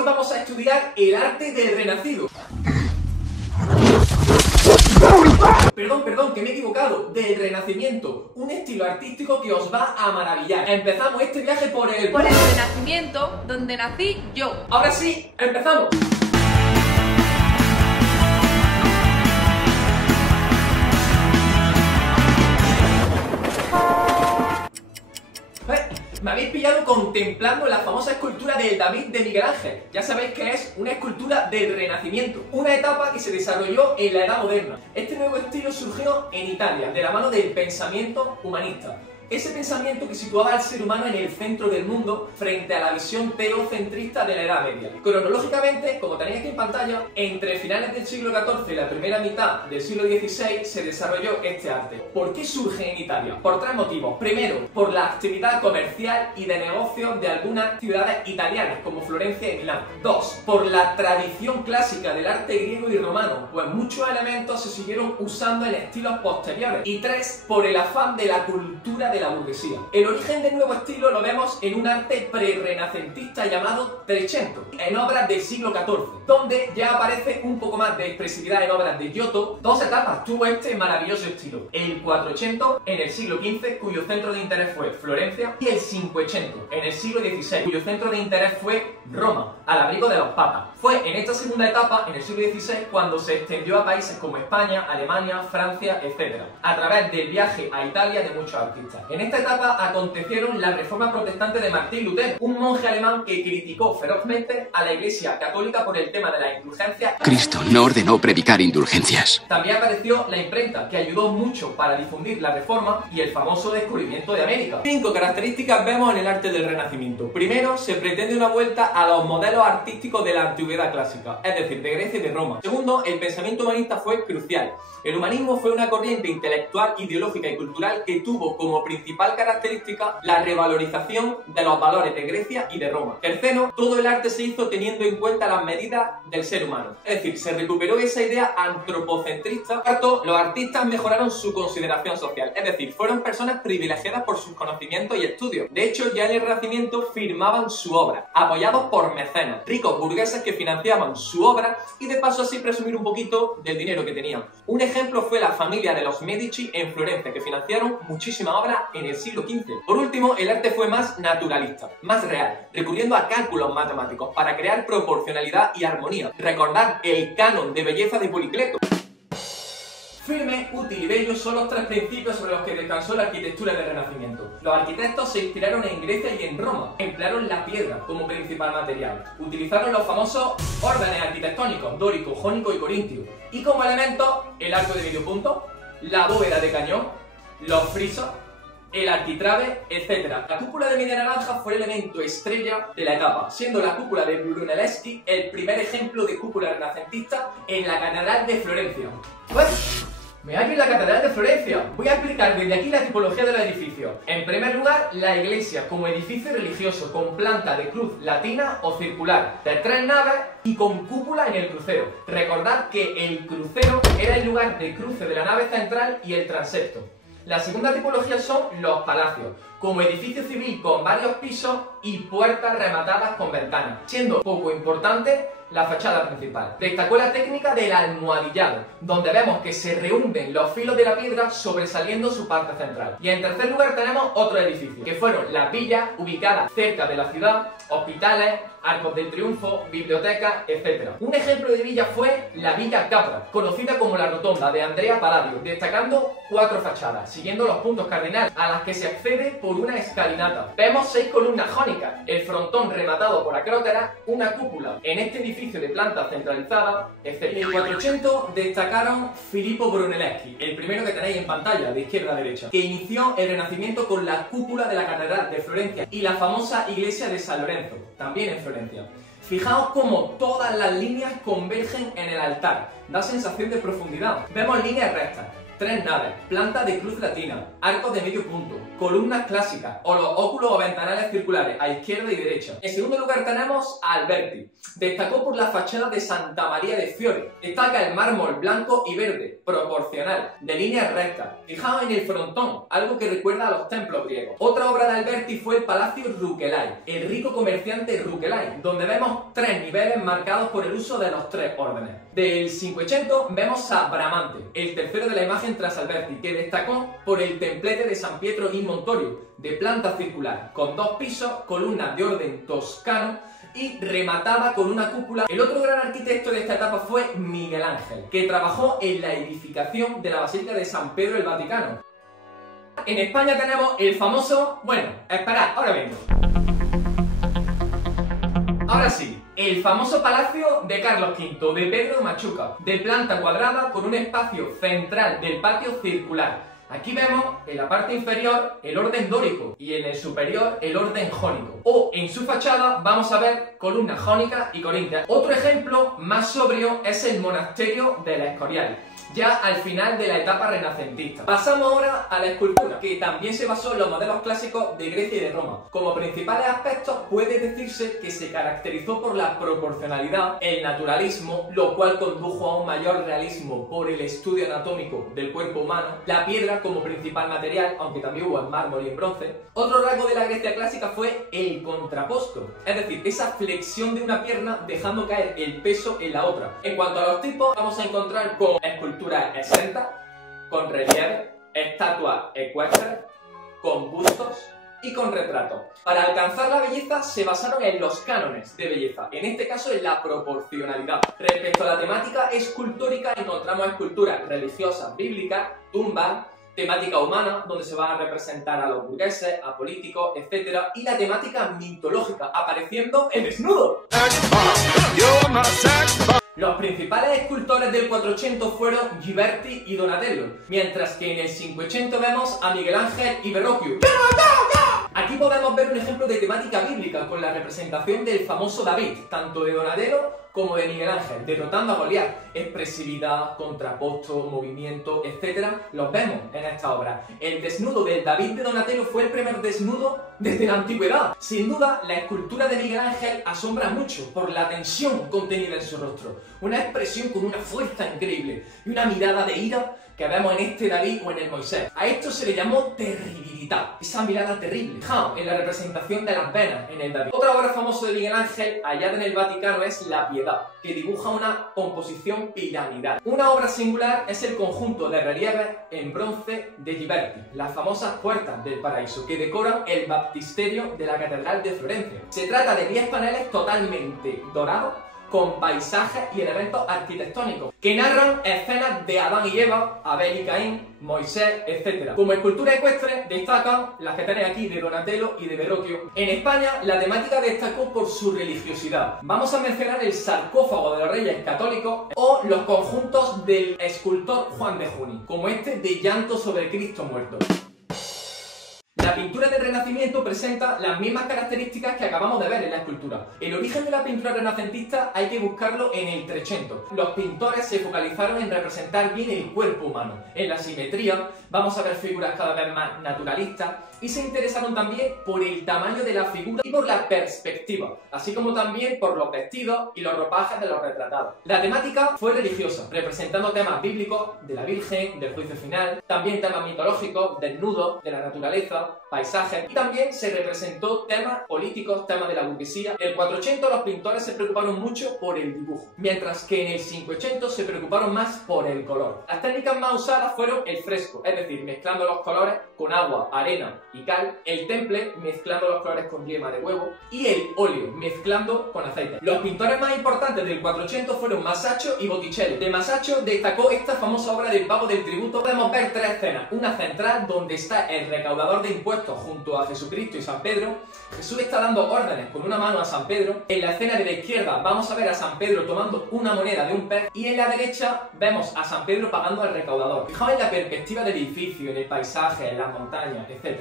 Hoy vamos a estudiar el arte del Renacido. Perdón, que me he equivocado. Del Renacimiento, un estilo artístico que os va a maravillar. Empezamos este viaje por el Renacimiento, donde nací yo. Ahora sí, empezamos. Me habéis pillado contemplando la famosa escultura del David de Miguel Ángel. Ya sabéis que es una escultura del Renacimiento, una etapa que se desarrolló en la Edad Moderna. Este nuevo estilo surgió en Italia, de la mano del pensamiento humanista. Ese pensamiento que situaba al ser humano en el centro del mundo frente a la visión teocentrista de la Edad Media. Cronológicamente, como tenéis aquí en pantalla, entre finales del siglo XIV y la primera mitad del siglo XVI se desarrolló este arte. ¿Por qué surge en Italia? Por tres motivos. Primero, por la actividad comercial y de negocios de algunas ciudades italianas, como Florencia y Milán. Dos, por la tradición clásica del arte griego y romano, pues muchos elementos se siguieron usando en estilos posteriores. Y tres, por el afán de la cultura de la burguesía. El origen del nuevo estilo lo vemos en un arte pre-renacentista llamado Trecento, en obras del siglo XIV, donde ya aparece un poco más de expresividad en obras de Giotto. Dos etapas tuvo este maravilloso estilo: el Quattrocento en el siglo XV, cuyo centro de interés fue Florencia, y el Cinquecento en el siglo XVI, cuyo centro de interés fue Roma, al abrigo de los papas. Fue en esta segunda etapa, en el siglo XVI, cuando se extendió a países como España, Alemania, Francia, etc., a través del viaje a Italia de muchos artistas. En esta etapa acontecieron la reforma protestante de Martín Lutero, un monje alemán que criticó ferozmente a la Iglesia católica por el tema de la indulgencia. Cristo no ordenó predicar indulgencias. También apareció la imprenta, que ayudó mucho para difundir la reforma y el famoso descubrimiento de América. 5 características vemos en el arte del Renacimiento. Primero, se pretende una vuelta a los modelos artísticos de la antigüedad clásica, es decir, de Grecia y de Roma. Segundo, el pensamiento humanista fue crucial. El humanismo fue una corriente intelectual, ideológica y cultural que tuvo como principal característica la revalorización de los valores de Grecia y de Roma. Tercero, todo el arte se hizo teniendo en cuenta las medidas del ser humano, es decir, se recuperó esa idea antropocentrista. Cuarto, los artistas mejoraron su consideración social, es decir, fueron personas privilegiadas por sus conocimientos y estudios. De hecho, ya en el Renacimiento firmaban su obra, apoyados por mecenas, ricos burgueses que financiaban su obra y de paso así presumir un poquito del dinero que tenían. Un ejemplo fue la familia de los Medici en Florencia, que financiaron muchísimas obras en el siglo XV. Por último, el arte fue más naturalista, más real, recurriendo a cálculos matemáticos para crear proporcionalidad y armonía. Recordad el canon de belleza de Policleto. Firme, útil y bello son los tres principios sobre los que descansó la arquitectura del Renacimiento. Los arquitectos se inspiraron en Grecia y en Roma. Emplearon la piedra como principal material. Utilizaron los famosos órdenes arquitectónicos, dórico, jónico y corintio. Y como elementos, el arco de medio punto, la bóveda de cañón, los frisos, el arquitrabe, etc. La cúpula de media naranja fue el elemento estrella de la etapa, siendo la cúpula de Brunelleschi el primer ejemplo de cúpula renacentista en la Catedral de Florencia. Pues, me hallo en la Catedral de Florencia. Voy a explicar desde aquí la tipología de los edificios. En primer lugar, la iglesia como edificio religioso con planta de cruz latina o circular, de 3 naves y con cúpula en el crucero. Recordad que el crucero era el lugar de cruce de la nave central y el transepto. La segunda tipología son los palacios, como edificio civil con varios pisos y puertas rematadas con ventanas, siendo poco importante la fachada principal. Destacó la técnica del almohadillado, donde vemos que se rehunden los filos de la piedra sobresaliendo su parte central. Y en tercer lugar tenemos otros edificios, que fueron las villas ubicadas cerca de la ciudad, hospitales, arcos del triunfo, bibliotecas, etc. Un ejemplo de villa fue la Villa Capra, conocida como la Rotonda de Andrea Palladio, destacando 4 fachadas, siguiendo los puntos cardinales, a las que se accede por una escalinata. Vemos 6 columnas jónicas, el frontón rematado por acróteras, una cúpula en este edificio de planta centralizada, etc. En el 400 destacaron Filippo Brunelleschi, el primero que tenéis en pantalla, de izquierda a derecha, que inició el Renacimiento con la cúpula de la Catedral de Florencia y la famosa iglesia de San Lorenzo, también en Florencia. Fijaos cómo todas las líneas convergen en el altar, da sensación de profundidad. Vemos líneas rectas, tres naves, planta de cruz latina, arcos de medio punto, columnas clásicas o los óculos o ventanales circulares a izquierda y derecha. En segundo lugar tenemos a Alberti. Destacó por la fachada de Santa María de Fiore. Destaca el mármol blanco y verde, proporcional, de líneas rectas, fijado en el frontón, algo que recuerda a los templos griegos. Otra obra de Alberti fue el Palacio Rucellai, el rico comerciante Rucellai, donde vemos tres niveles marcados por el uso de los tres órdenes. Del Cinquecento vemos a Bramante, el tercero de la imagen tras Alberti, que destacó por el templete de San Pietro in Montorio, de planta circular, con 2 pisos, columnas de orden toscano y rematada con una cúpula. El otro gran arquitecto de esta etapa fue Miguel Ángel, que trabajó en la edificación de la Basílica de San Pedro el Vaticano. En España tenemos el famoso... Bueno, esperad, ahora vengo. Ahora sí, el famoso Palacio de Carlos V, de Pedro Machuca, de planta cuadrada con un espacio central del patio circular. Aquí vemos en la parte inferior el orden dórico y en el superior el orden jónico. O en su fachada vamos a ver columnas jónicas y corintias. Otro ejemplo más sobrio es el monasterio de la Escorial, ya al final de la etapa renacentista. Pasamos ahora a la escultura, que también se basó en los modelos clásicos de Grecia y de Roma. Como principales aspectos puede decirse que se caracterizó por la proporcionalidad, el naturalismo, lo cual condujo a un mayor realismo por el estudio anatómico del cuerpo humano, la piedra como principal material, aunque también hubo en mármol y en bronce. Otro rasgo de la Grecia clásica fue el contraposto, es decir, esa flexión de una pierna dejando caer el peso en la otra. En cuanto a los tipos, vamos a encontrar con esculturas exentas, con relieve, estatuas ecuestres, con bustos y con retratos. Para alcanzar la belleza se basaron en los cánones de belleza, en este caso en la proporcionalidad. Respecto a la temática escultórica, encontramos esculturas religiosas, bíblicas, tumbas, temática humana, donde se va a representar a los burgueses, a políticos, etc. Y la temática mitológica, apareciendo el desnudo. Los principales escultores del 400 fueron Ghiberti y Donatello, mientras que en el 500 vemos a Miguel Ángel y Verrocchio. Aquí podemos ver un ejemplo de temática bíblica con la representación del famoso David, tanto de Donatello como de Miguel Ángel, derrotando a Goliat. Expresividad, contraposto, movimiento, etc. los vemos en esta obra. El desnudo del David de Donatello fue el primer desnudo desde la antigüedad. Sin duda, la escultura de Miguel Ángel asombra mucho por la tensión contenida en su rostro. Una expresión con una fuerza increíble y una mirada de ira que vemos en este David o en el Moisés. A esto se le llamó terribilidad, esa mirada terrible, en la representación de las venas en el David. Otra obra famosa de Miguel Ángel, hallada en el Vaticano, es La Piedad, que dibuja una composición piramidal. Una obra singular es el conjunto de relieves en bronce de Ghiberti, las famosas puertas del paraíso, que decoran el baptisterio de la Catedral de Florencia. Se trata de 10 paneles totalmente dorados, con paisajes y elementos arquitectónicos que narran escenas de Adán y Eva, Abel y Caín, Moisés, etc. Como escultura ecuestre destacan las que tenéis aquí de Donatello y de Verrocchio. En España la temática destacó por su religiosidad. Vamos a mencionar el sarcófago de los Reyes Católicos o los conjuntos del escultor Juan de Juni, como este de Llanto sobre Cristo muerto. La pintura del Renacimiento presenta las mismas características que acabamos de ver en la escultura. El origen de la pintura renacentista hay que buscarlo en el Trecento. Los pintores se focalizaron en representar bien el cuerpo humano. En la simetría vamos a ver figuras cada vez más naturalistas y se interesaron también por el tamaño de la figura y por la perspectiva, así como también por los vestidos y los ropajes de los retratados. La temática fue religiosa, representando temas bíblicos de la Virgen, del juicio final, también temas mitológicos, desnudos, de la naturaleza, paisajes, y también se representó temas políticos, temas de la burguesía. En el 400 los pintores se preocuparon mucho por el dibujo, mientras que en el 500 se preocuparon más por el color. Las técnicas más usadas fueron el fresco, es decir, mezclando los colores con agua, arena y cal, el temple, mezclando los colores con yema de huevo, y el óleo, mezclando con aceite. Los pintores más importantes del 400 fueron Masaccio y Botticelli. De Masaccio destacó esta famosa obra del Pago del Tributo. Podemos ver tres escenas, una central donde está el recaudador de impuestos junto a Jesucristo y San Pedro, Jesús está dando órdenes con una mano a San Pedro. En la escena de la izquierda vamos a ver a San Pedro tomando una moneda de un pez y en la derecha vemos a San Pedro pagando al recaudador. Fijaos en la perspectiva del edificio, en el paisaje, en las montañas, etc.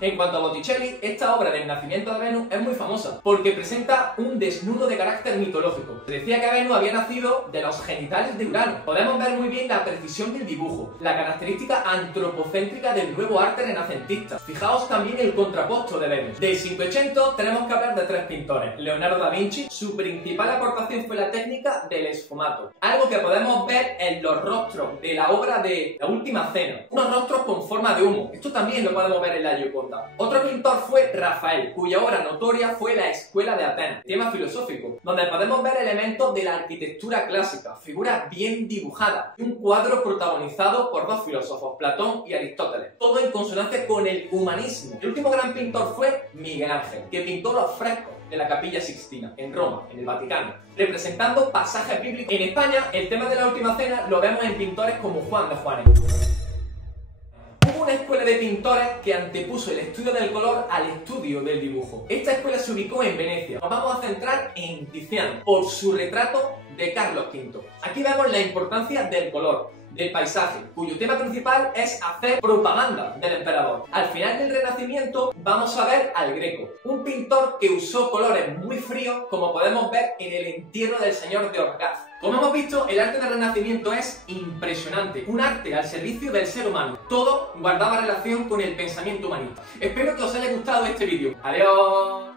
En cuanto a Botticelli, esta obra del nacimiento de Venus es muy famosa porque presenta un desnudo de carácter mitológico. Se decía que Venus había nacido de los genitales de Urano. Podemos ver muy bien la precisión del dibujo, la característica antropocéntrica del nuevo arte renacentista. Fijaos también el contraposto de Venus. Del 500 tenemos que hablar de tres pintores. Leonardo da Vinci, su principal aportación fue la técnica del esfumato, algo que podemos ver en los rostros de la obra de La Última Cena, unos rostros con forma de humo. Esto también lo podemos ver en la Gioconda. Otro pintor fue Rafael, cuya obra notoria fue La Escuela de Atenas, tema filosófico, donde podemos ver elementos de la arquitectura clásica, figuras bien dibujadas, y un cuadro protagonizado por dos filósofos, Platón y Aristóteles, todo en consonancia con el humanismo. El último gran pintor fue Miguel Ángel, que pintó los frescos de la Capilla Sixtina, en Roma, en el Vaticano, representando pasajes bíblicos. En España, el tema de La Última Cena lo vemos en pintores como Juan de Juanes. Hubo una escuela de pintores que antepuso el estudio del color al estudio del dibujo. Esta escuela se ubicó en Venecia. Nos vamos a centrar en Tiziano, por su retrato de Carlos V. Aquí vemos la importancia del color, del paisaje, cuyo tema principal es hacer propaganda del emperador. Al final del Renacimiento vamos a ver al Greco, un pintor que usó colores muy fríos, como podemos ver en el entierro del señor de Orgaz. Como hemos visto, el arte del Renacimiento es impresionante, un arte al servicio del ser humano. Todo guardaba relación con el pensamiento humanista. Espero que os haya gustado este vídeo. ¡Adiós!